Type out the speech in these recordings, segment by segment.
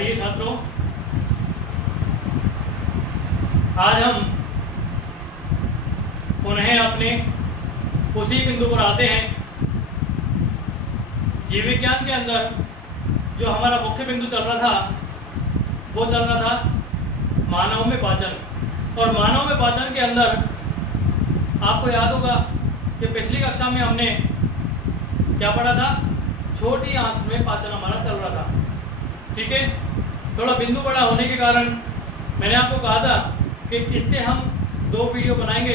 आइए छात्रों, आज हम पुनः अपने उसी बिंदु पर आते हैं। जीव विज्ञान के अंदर जो हमारा मुख्य बिंदु चल रहा था वो चल रहा था मानव में पाचन। और मानव में पाचन के अंदर आपको याद होगा कि पिछली कक्षा में हमने क्या पढ़ा था, छोटी आंत में पाचन हमारा चल रहा था। ठीक है, थोड़ा बिंदु बड़ा होने के कारण मैंने आपको कहा था कि इसके हम 2 वीडियो बनाएंगे।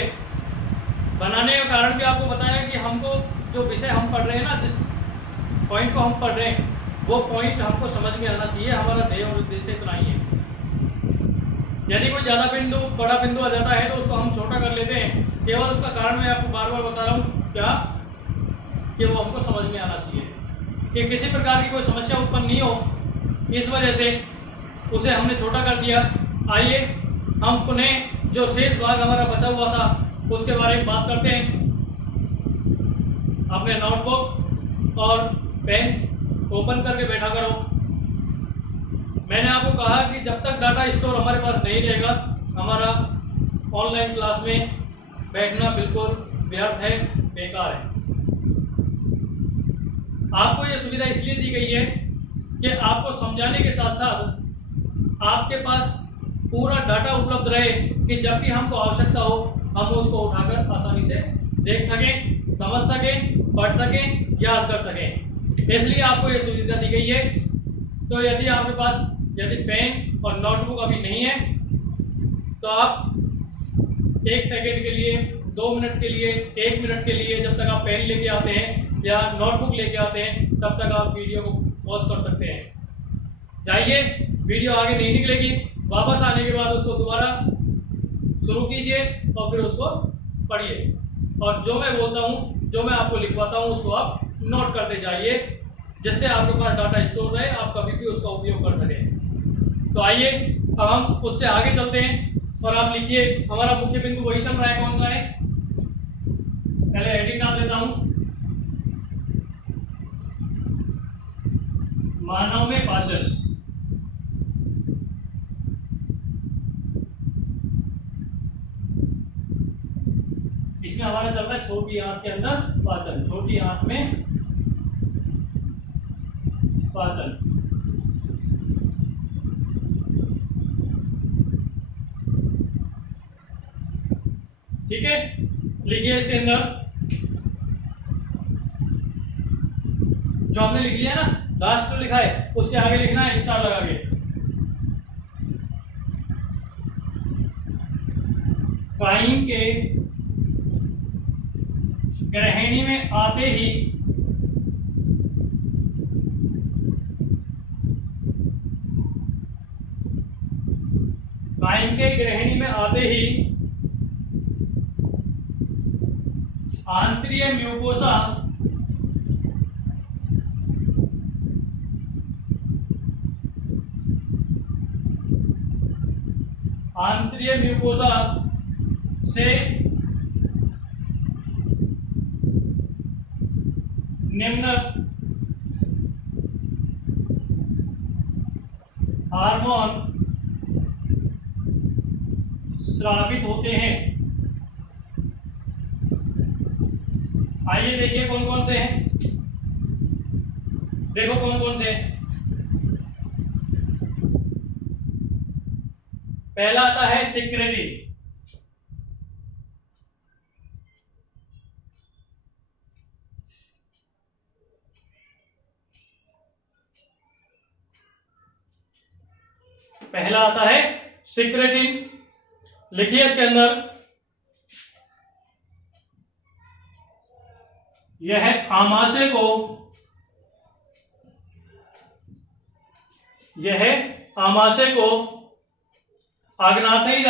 बनाने का कारण भी आपको बताया कि हमको जो विषय हम पढ़ रहे हैं ना, जिस पॉइंट को हम पढ़ रहे हैं वो पॉइंट हमको समझ में आना चाहिए। हमारा ध्येय और उद्देश्य इतना ही है। यदि कोई ज़्यादा बिंदु बड़ा बिंदु आ जाता है तो उसको हम छोटा कर लेते हैं। केवल उसका कारण मैं आपको बार बार बता रहा हूँ क्या, कि वो हमको समझ में आना चाहिए कि किसी प्रकार की कोई समस्या उत्पन्न नहीं हो, इस वजह से उसे हमने छोटा कर दिया। आइए हम पुनः जो शेष भाग हमारा बचा हुआ था उसके बारे में बात करते हैं। अपने नोटबुक और पेन ओपन करके बैठा करो। मैंने आपको कहा कि जब तक डाटा स्टोर हमारे पास नहीं रहेगा, हमारा ऑनलाइन क्लास में बैठना बिल्कुल व्यर्थ है, बेकार है। आपको यह सुविधा इसलिए दी गई है कि आपको समझाने के साथ साथ आपके पास पूरा डाटा उपलब्ध रहे कि जब भी हमको आवश्यकता हो हम उसको उठाकर आसानी से देख सकें, समझ सकें, पढ़ सकें, याद कर सकें। इसलिए आपको यह सुविधा दी गई है। तो यदि आपके पास पेन और नोटबुक अभी नहीं है तो आप 1 सेकेंड के लिए, 2 मिनट के लिए, 1 मिनट के लिए, जब तक आप पेन लेके आते हैं या नोटबुक लेके आते हैं तब तक आप वीडियो को पॉज कर सकते हैं। जाइए, वीडियो आगे नहीं निकलेगी, वापस आने के बाद उसको दोबारा शुरू कीजिए और फिर उसको पढ़िए। और जो मैं बोलता हूँ, जो मैं आपको लिखवाता हूँ उसको आप नोट करते जाइए, जिससे आपके पास डाटा स्टोर रहे, आप कभी भी उसका उपयोग कर सकें। तो आइए अब हम उससे आगे चलते हैं और आप लिखिए। हमारा मुख्य बिंदु वही चल रहा है, कौन सा है? पहले हेडिंग डाल देता हूँ, मानव में पाचन। इसमें हमारा चल रहा है छोटी आंत के अंदर पाचन, छोटी आंत में पाचन। ठीक है, लिखिए इसके अंदर जो हमने लिख लिया ना, लास्ट जो लिखा है उसके आगे लिखना है स्टार लगा के। काइम के गृहिणी में आते ही आंतरीय म्यूकोसा से निम्न हार्मोन स्रावित होते हैं। आइए देखिए कौन कौन से हैं, देखो कौन कौन से हैं। पहला आता है सिक्रेटिन। पहला आता है सिक्रेटिन। लिखिए इसके अंदर, यह आमाशय को अग्नाशयी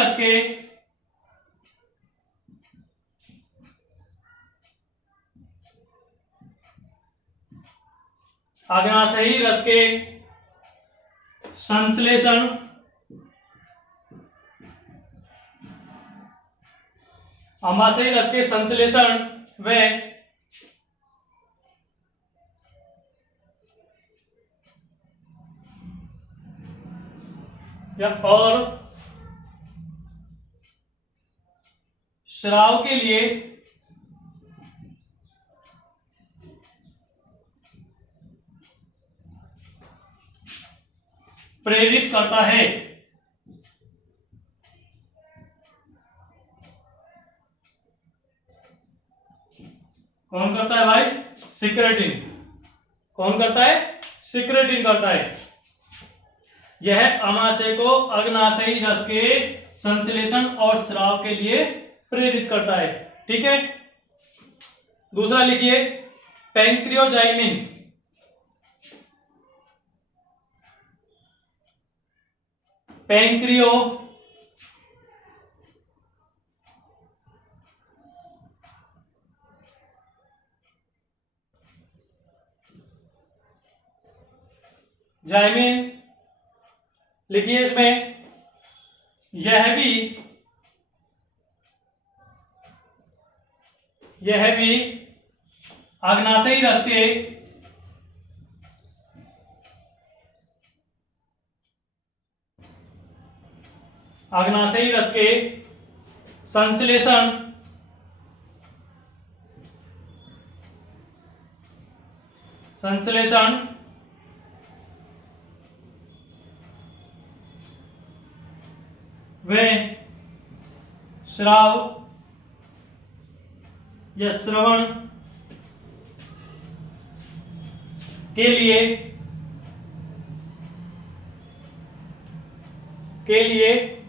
रस के संश्लेषण आमाशयी रस के संश्लेषण व या और स्राव के लिए प्रेरित करता है। कौन करता है भाई? सिक्रेटिन। कौन करता है? सिक्रेटिन करता है। यह अमाशय को अग्नाशयी रस के संश्लेषण और स्राव के लिए प्रेरित करता है। ठीक है, दूसरा लिखिए पैंक्रियोजाइमिन। पैंक्रियो जाइमिन लिखिए इसमें यह भी अग्नाशयी रस के संश्लेषण व श्राव या श्रवण के लिए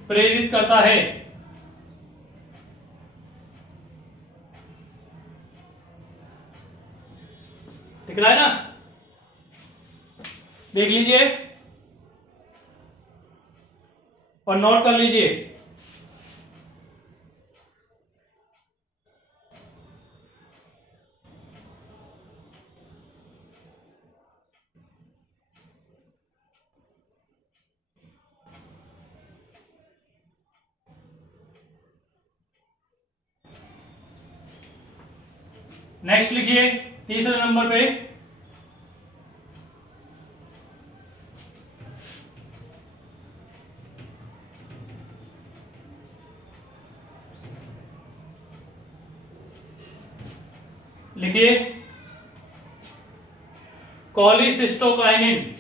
प्रेरित करता है। दिख रहा है ना? देख लीजिए और नोट कर लीजिए। नेक्स्ट लिखिए तीसरे नंबर पे लिखिए कॉलीसिस्टोकाइनिन।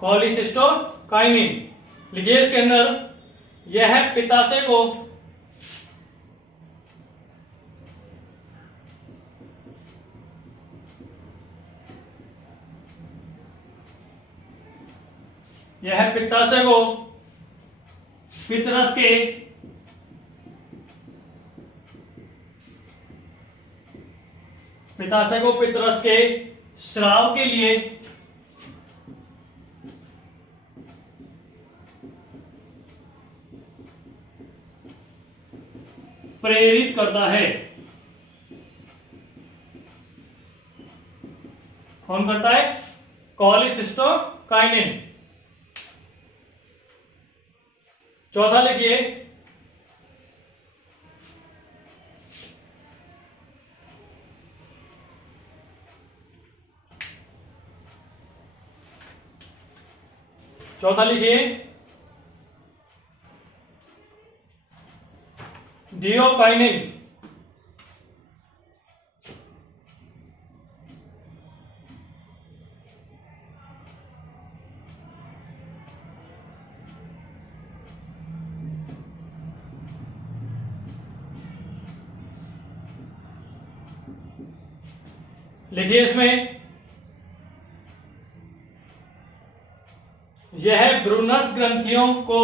कॉलीसिस्टोकाइनिन लिखिए इसके अंदर यह पित्ताशय को पित्तरस के स्राव के लिए प्रेरित करता है। कौन करता है? कॉलीसिस्टोकाइनिन। चौथा लिखिए डियोकाइनिन। लिखिए इसमें यह ब्रूनस ग्रंथियों को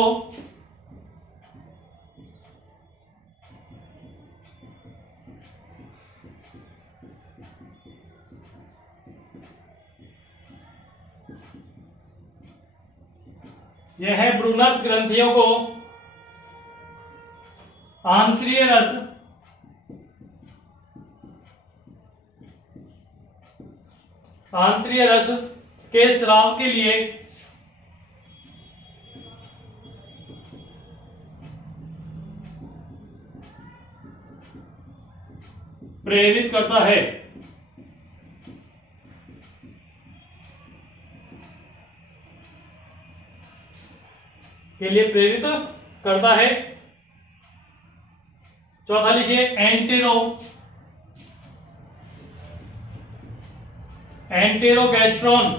आंत्रिय रस के स्राव के लिए प्रेरित करता है। के लिए प्रेरित करता है। चौथा लिखिए एंटेरोगैस्ट्रॉन।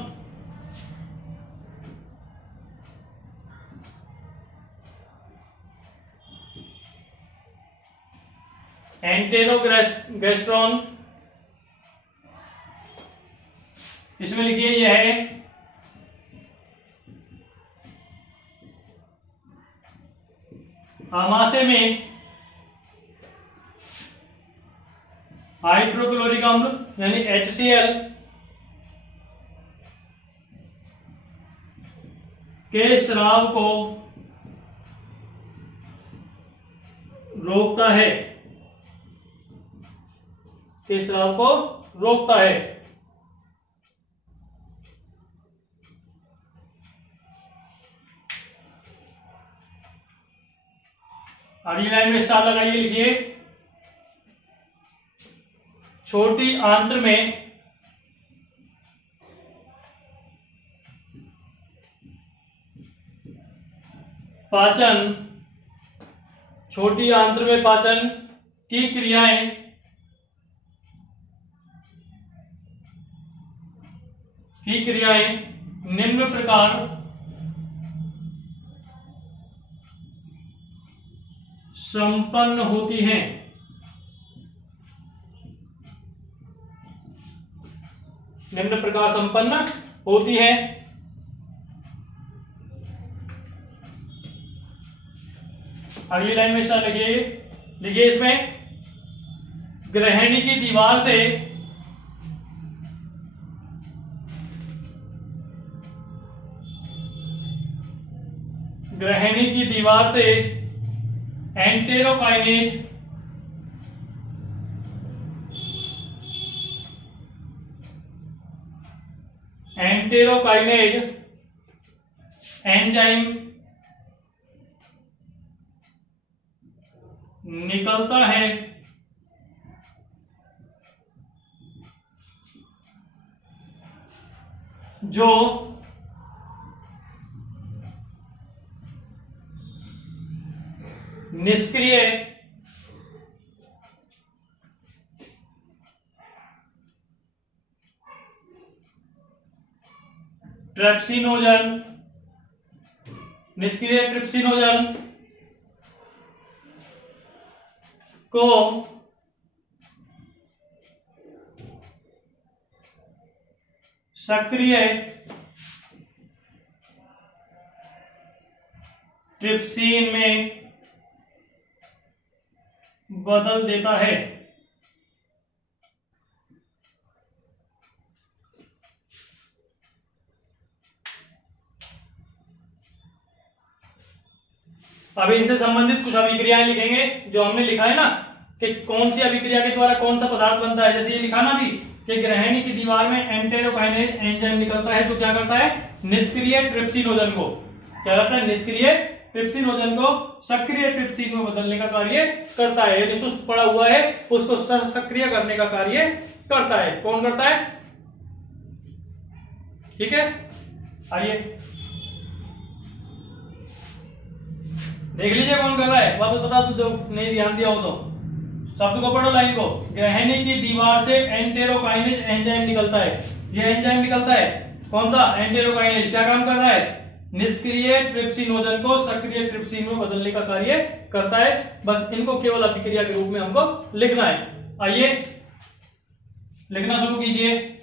एंटेरोगैस्ट्रॉन, इसमें लिखिए यह है आमाशय में हाइड्रोक्लोरिक अम्ल यानी HCl के स्राव को रोकता है, के स्राव को रोकता है। अगली लाइन में स्टार लगाइए, लिखिए छोटी आंत्र में पाचन, छोटी आंत्र में पाचन की क्रियाएं निम्न प्रकार संपन्न होती हैं। निम्न प्रकार संपन्न होती है। अगली लाइन में स्टार लगिए, लिखिए इसमें ग्रहणी की दीवार से एंटेरोकाइनेज एंजाइम निकलता है, जो निष्क्रिय ट्रिप्सिनोजन को सक्रिय ट्रिप्सिन में बदल देता है। अभी इनसे संबंधित कुछ अभिक्रियाएं लिखेंगे जो हमने लिखा है ना, कि कौन सी अभिक्रिया के द्वारा कौन सा पदार्थ बनता है। जैसे ये लिखा ना भी कि ग्रहणी की दीवार में एंटेरोकाइनेज एंजाइम निकलता है, जो क्या करता है, निष्क्रिय ट्रिप्सिनोजन को क्या करता है, निष्क्रिय ट्रिप्सिनोजन को सक्रिय ट्रिप्सिन में बदलने का कार्य करता है। यदि सुस्त पड़ा हुआ है उसको सक्रिय करने का कार्य करता है। कौन करता है? ठीक है, आइए देख लीजिए कौन कर रहा है। वापस बता दो जो नहीं ध्यान दिया हो तो। शब्द को पढ़ो, लाइन को। ग्रहणी की दीवार से एंटेरोकाइनेज एंजाइम निकलता है। ये एंजाइम निकलता है कौन सा? एंटेरोकाइनेज। क्या काम कर रहा है? निष्क्रिय ट्रिप्सिनोजन को सक्रिय ट्रिप्सिन में बदलने का कार्य करता है। बस इनको केवल अभिक्रिया के रूप में हमको लिखना है। आइए लिखना शुरू कीजिए।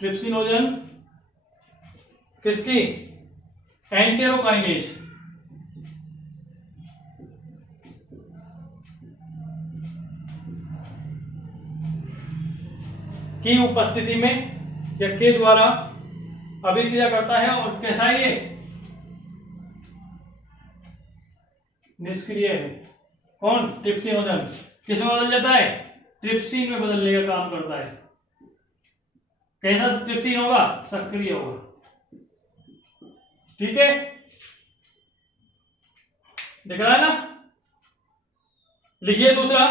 ट्रिप्सिनोजन किसकी? एंटेरोकाइनेज। की उपस्थिति में या के द्वारा अभिक्रिया करता है और कैसा है ये, निष्क्रिय है। कौन, ट्रिप्सिनोजन। किस में बदल जाता है, ट्रिप्सिन में बदलने का काम करता है। कैसा ट्रिप्सिन होगा, सक्रिय होगा। ठीक है, दिख रहा है ना। लिखिए दूसरा,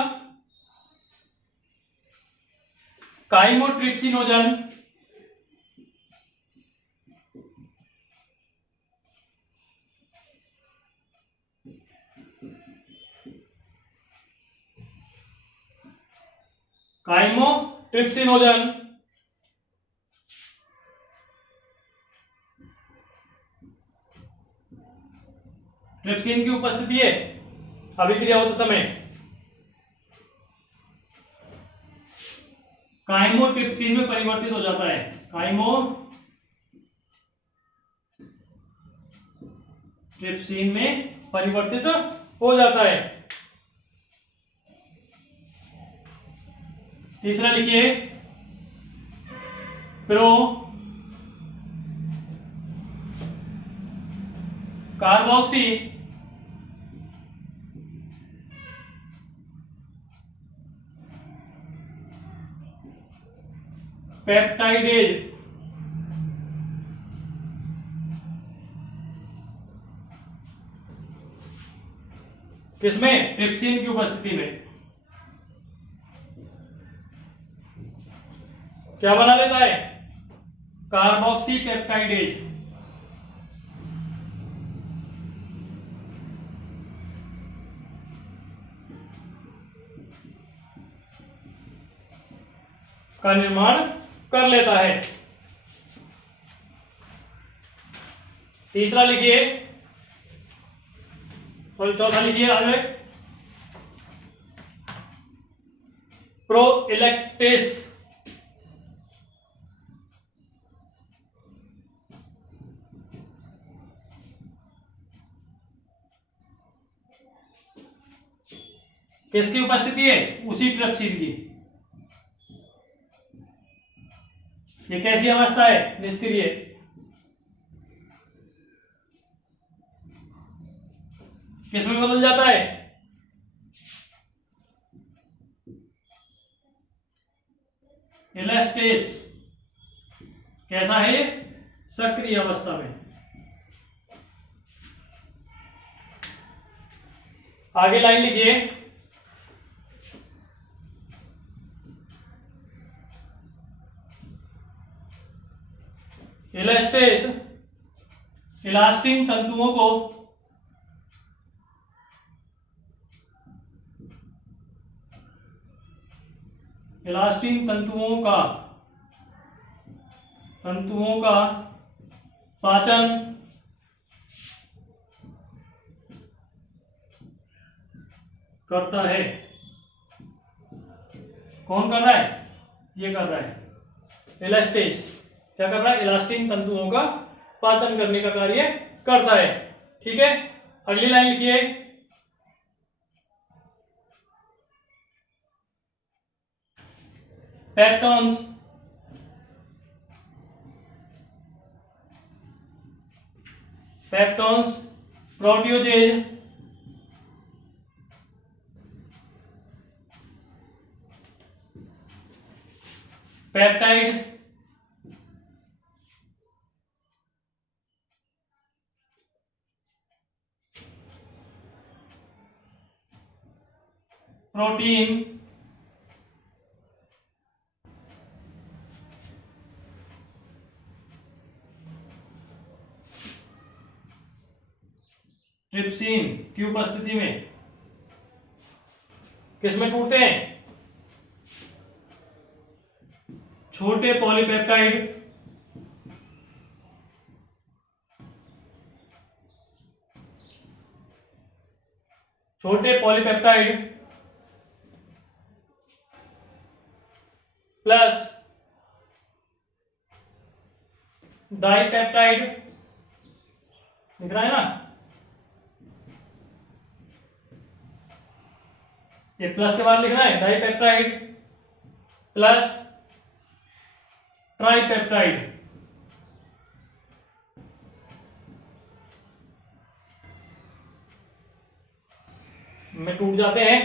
काइमोट्रिप्सिनोजन काइमोट्रिप्सिनोजन ट्रिप्सिन की उपस्थिति है अभिक्रिया होते समय काइमोट्रिप्सिन में परिवर्तित हो जाता है। काइमोट्रिप्सिन में परिवर्तित हो जाता है। तीसरा लिखिए, प्रो कार्बोक्सी पेप्टाइडेज किसमें, ट्रिप्सिन की उपस्थिति में क्या बना लेता है, कार्बोक्सी पेप्टाइडेज। का निर्माण कर लेता है। तीसरा लिखिए और चौथा लिखिए आगे, प्रो इलेक्टेस किसकी उपस्थिति है, उसी ट्रिप्सिन की। ये कैसी अवस्था है, निष्क्रिय। किसमें बदल जाता है, इलेस्टेस। कैसा है ये, सक्रिय अवस्था में। आगे लाइन लिखिए, इलास्टेस इलास्टिन तंतुओं को तंतुओं का पाचन करता है। कौन कर रहा है, ये कर रहा है इलास्टेस। क्या कर रहा है, इलास्टिन तंतुओं का पाचन करने का कार्य करता है। ठीक है, अगली लाइन लिखिए, पेप्टोन्स प्रोटियोजेज पेप्टाइड्स प्रोटीन ट्रिप्सिन की उपस्थिति में किसमें टूटते हैं, छोटे पॉलीपेप्टाइड प्लस डाइपेप्टाइड। दिख रहा है ना, ये प्लस के बाद लिख रहा है डाइपेप्टाइड प्लस ट्राइपेप्टाइड में टूट जाते हैं।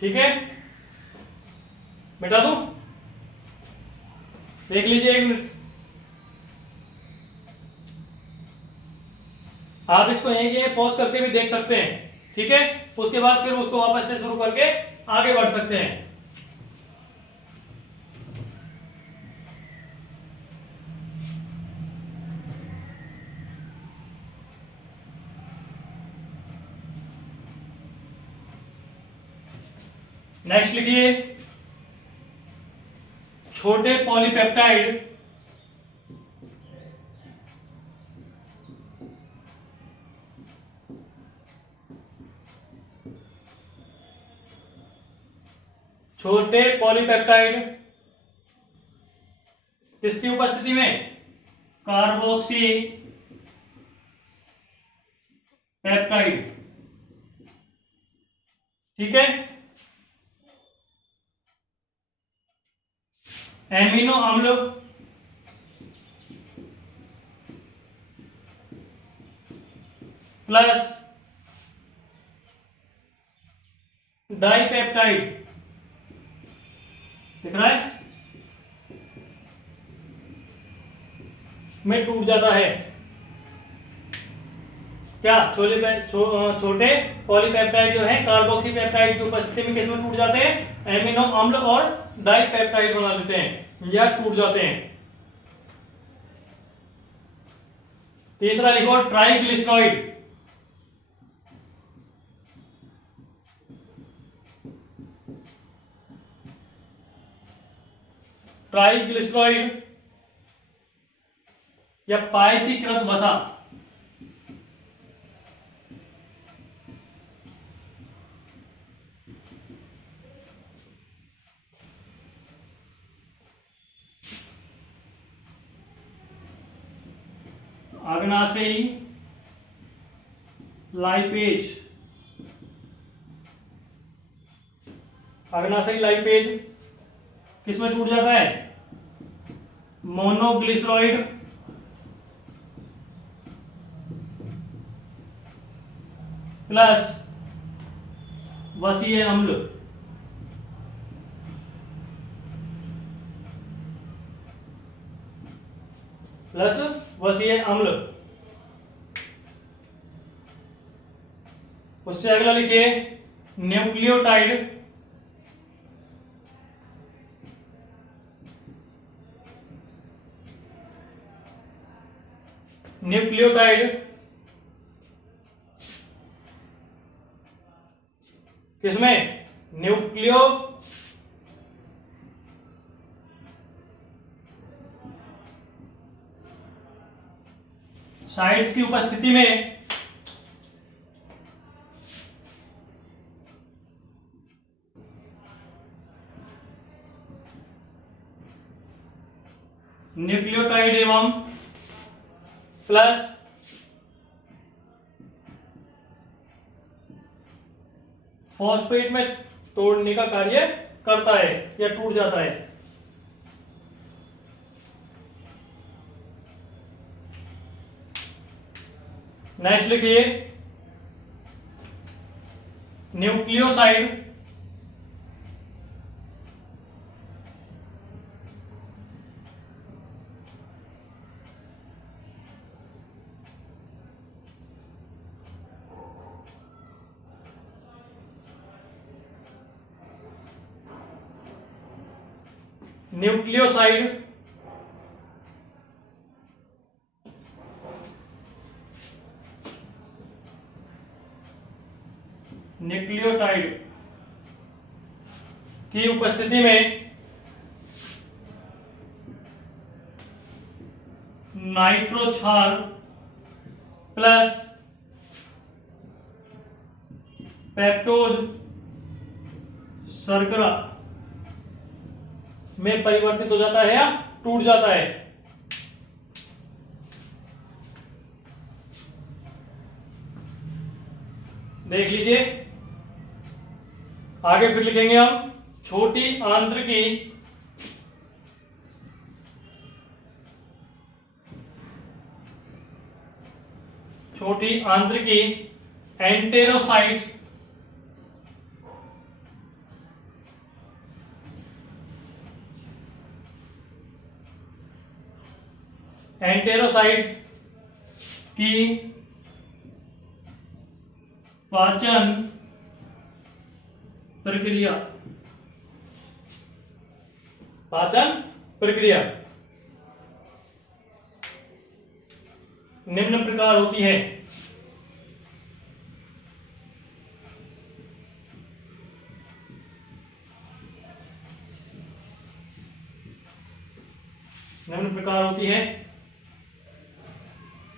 ठीक है, मिटा दूं? देख लीजिए, 1 मिनट। आप इसको यहीं पॉज करके भी देख सकते हैं। ठीक है, उसके बाद फिर उसको वापस से शुरू करके आगे बढ़ सकते हैं। नेक्स्ट लिखिए, छोटे पॉलीपेप्टाइड किसकी उपस्थिति में? Carboxy peptide. ठीक है, एमिनो अम्ल प्लस डाइपेप्टाइड दिख रहा है में टूट जाता है। क्या? छोटे पॉलीपेप्टाइड जो है कार्बोक्सी पेप्टाइड की उपस्थिति में किसमें टूट जाते हैं? एमिनो अम्ल और डाइपेप्टाइड बना देते हैं या टूट जाते हैं। तीसरा लिखो, ट्राइग्लिसराइड। ट्राइग्लिसराइड या पायसीकृत वसा अग्नाशयी लाइपेज। अग्नाशयी लाइपेज किसमें टूट जाता है? मोनोग्लिसराइड प्लस वसीय अम्ल। प्लस वसीय अम्ल। उससे अगला लिखिए, न्यूक्लियोटाइड। न्यूक्लियोटाइड किसमें? न्यूक्लियो साइड्स की उपस्थिति में न्यूक्लियोटाइड एवं प्लस फॉस्फेट में तोड़ने का कार्य करता है या टूट जाता है। नेक्स्ट लिखिए, न्यूक्लियोसाइड। न्यूक्लियोसाइड न्यूक्लियोटाइड की उपस्थिति में नाइट्रोक्षार प्लस पेप्टोज शर्करा में परिवर्तित हो जाता है या टूट जाता है। देख लीजिए, आगे फिर लिखेंगे हम छोटी आंत्रिकी एंटेरोसाइट्स की पाचन प्रक्रिया निम्न प्रकार होती है।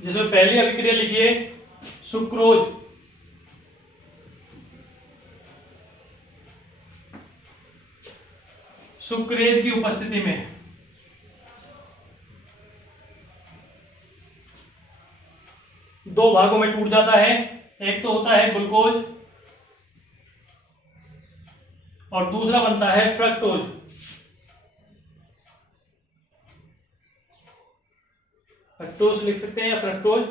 जिसमें पहली अभिक्रिया लिखिए सुक्रोज। सुक्रेज की उपस्थिति में दो भागों में टूट जाता है। एक तो होता है ग्लूकोज और दूसरा बनता है फ्रक्टोज। फ्रक्टोज लिख सकते हैं या फ्रक्टोज।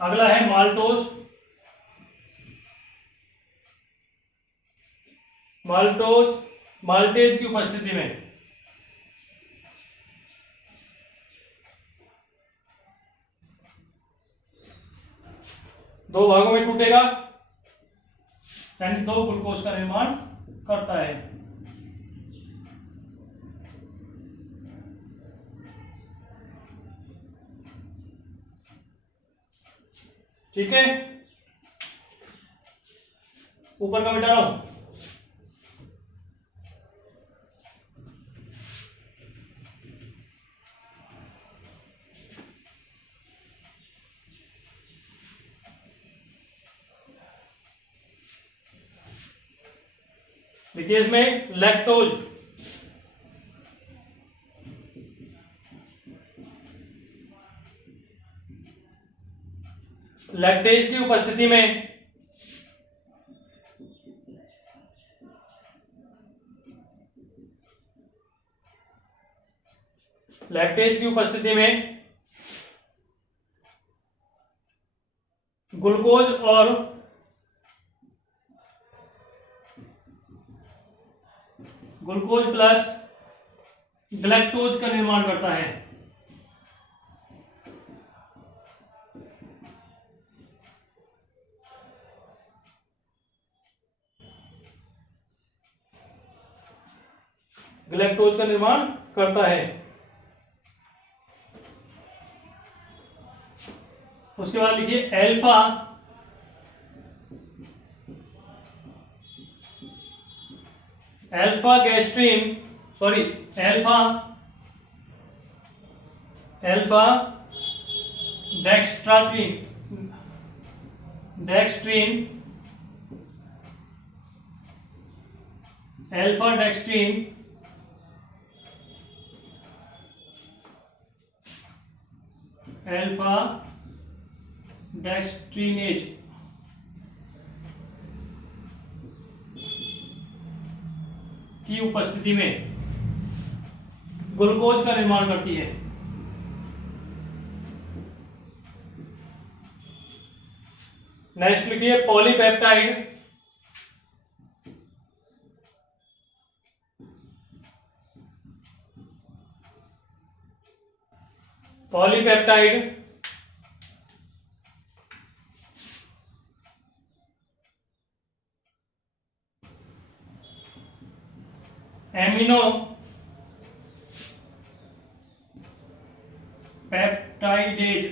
अगला है माल्टोज। माल्टेज की उपस्थिति में दो भागों में टूटेगा, यानी दो ग्लूकोज का निर्माण करता है। ठीक है, ऊपर का मिटा रहा हूं। देखिए इसमें लैक्टोज, लैक्टेज की उपस्थिति में ग्लूकोज और ग्लूकोज प्लस ग्लैक्टोज का निर्माण करता है। ग्लैक्टोज का निर्माण करता है। उसके बाद लिखिए एल्फा डेक्स्ट्रीनेज की उपस्थिति में ग्लूकोज का निर्माण करती है। नेक्स्ट लिखिए पॉलीपेप्टाइड। एमिनो पेप्टाइडेज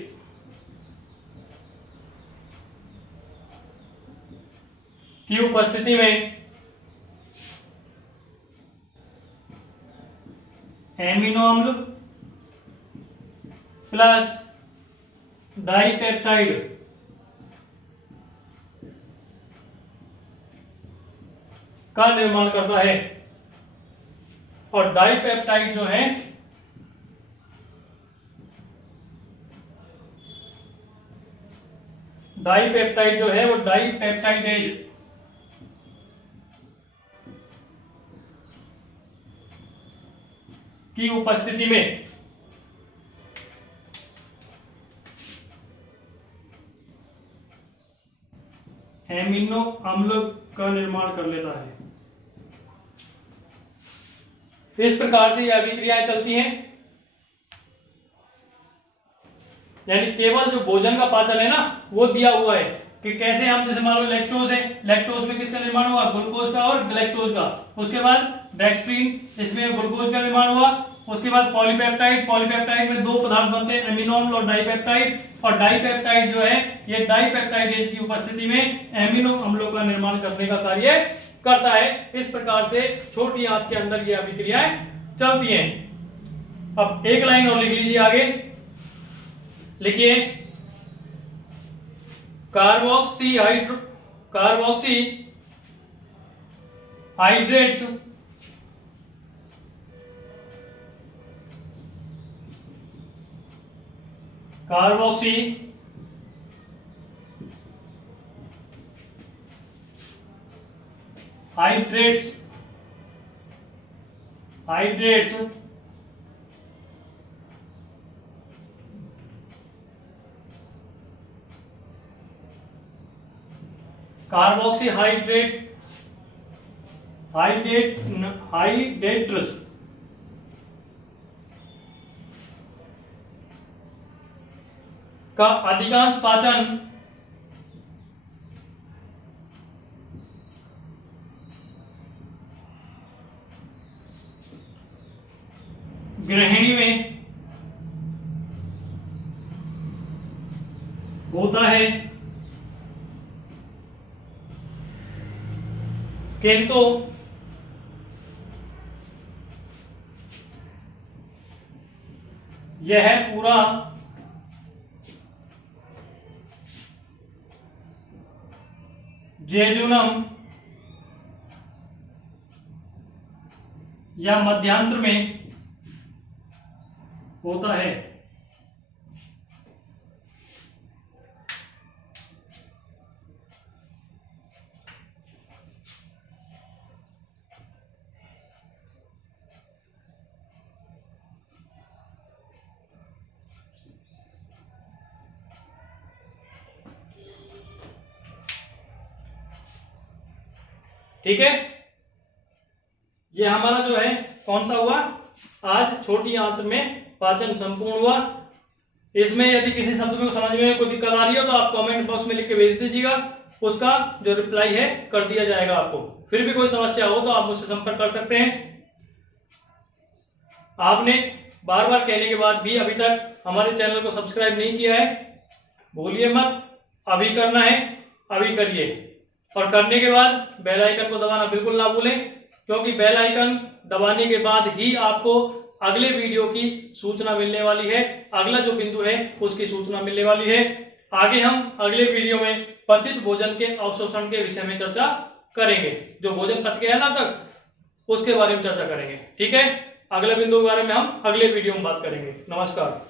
की उपस्थिति में एमिनो अम्ल प्लस डाइपेप्टाइड का निर्माण करता है। और डाइपेप्टाइड जो है वो डाइपेप्टाइडेज की उपस्थिति में एमिनो अम्ल का निर्माण कर लेता है। इस प्रकार से यह अभिक्रियाएं चलती हैं। यानी केवल जो भोजन का पाचन है ना वो दिया हुआ है कि कैसे हम, जैसे मान लो लैक्टोज है, लैक्टोज में किसका निर्माण हुआ, ग्लूकोज का और ग्लैक्टोज का। उसके बाद डेक्स्ट्रीन, इसमें ग्लूकोज का निर्माण हुआ। उसके बाद पॉलीपेप्टाइड, पॉलीपेप्टाइड में दो पदार्थ बनते हैं, अमीनो अम्ल और डाइपेप्टाइड। और डाइपेप्टाइड जो है ये डाइपेप्टाइडेज की उपस्थिति में एमिनो अम्लों का निर्माण करने का कार्य करता है। इस प्रकार से छोटी आंत के अंदर ये अभिक्रियाएं चलती हैं। अब एक लाइन और लिख लीजिए आगे, लिखिए carboxy hydrates carboxy hydrates carboxy hydrates का अधिकांश पाचन गृहिणी में होता है, किंतु यह पूरा जेजुनम या मध्यांतर में होता है। ठीक है, ये हमारा जो है कौन सा हुआ, आज छोटी आंत में पाचन संपूर्ण हुआ। इसमें यदि किसी शब्द में समझ में कोई दिक्कत आ रही हो तो आप कमेंट बॉक्स में लिख के भेज दीजिएगा, उसका जो रिप्लाई है कर दिया जाएगा आपको। फिर भी कोई समस्या हो तो आप मुझसे संपर्क कर सकते हैं। आपने बार बार कहने के बाद भी अभी तक हमारे चैनल को सब्सक्राइब नहीं किया है, भूलिए मत, अभी करना है, अभी करिए। और करने के बाद बेल आइकन को दबाना बिल्कुल ना भूलें, क्योंकि बेल आइकन दबाने के बाद ही आपको अगले वीडियो की सूचना मिलने वाली है, अगला जो बिंदु है उसकी सूचना मिलने वाली है। आगे हम अगले वीडियो में पचित भोजन के अवशोषण के विषय में चर्चा करेंगे। जो भोजन पच गया ना तक उसके बारे में चर्चा करेंगे। ठीक है, अगले बिंदु के बारे में हम अगले वीडियो में बात करेंगे। नमस्कार।